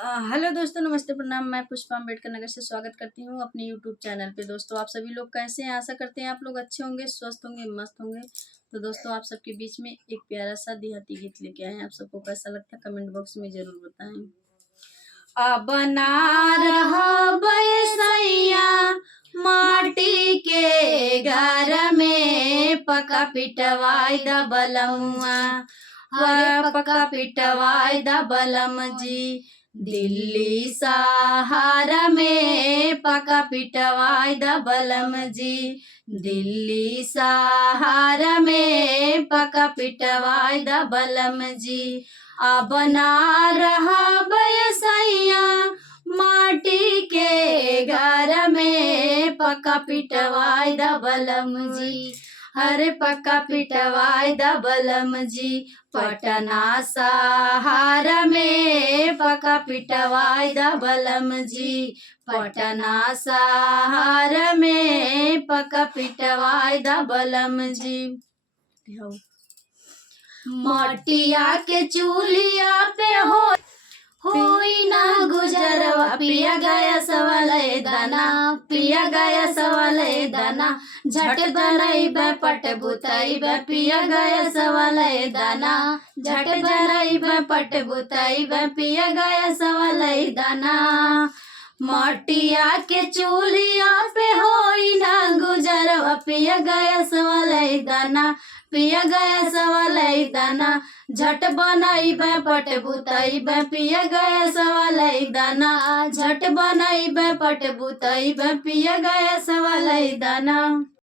Hello दोस्तों, नमस्ते, प्रणाम। मैं पुष्पा अम्बेडकर नगर से स्वागत करती हूँ अपने यूट्यूब चैनल पे। दोस्तों, आप सभी लोग कैसे हैं? आशा करते हैं आप लोग अच्छे होंगे, स्वस्थ होंगे, मस्त होंगे। तो दोस्तों, आप सबके बीच में एक प्यारा सा देहाती गीत लेके आए हैं। आप सबको कैसा लगता है कमेंट बॉक्स में जरूर बताएं। अब ना रहा बैसैया माटी के घर में, पका पिटवाई द बलमुआ, हर पका पिटवाई द बलम जी। दिल्ली सहारा में पका पिटवाई द बलम जी। दिल्ली सहारा में पका पिटवाई द बलम जी। अब ना रहा बैसैया माटी के घर में, पका पिटवाई द बलम जी। हरे पक्का पिटवाई द बलम जी। पटना सहारा में पका पिटवाई द बलम जी। पटना सहारा में पका पिटवाई द बलम जी। मटिया के चूल्हा पे होई ना गुजरवा, पिया गया सवाले दाना, पिया गया सवाले दाना। झट बनाई पट बुताई पिया गया सवाले दाना, झट बनाई पट बुताई पिया गया सवाले दाना। मटिया के चूल्हा पे होई ना गुजरवा, पिया गया सवाले दाना, पिया गया सवाले दाना। झट बनाई पट बुताई पिया गया सवाले दाना, झट बनाई पट बुताई पिया गया सवाले दाना।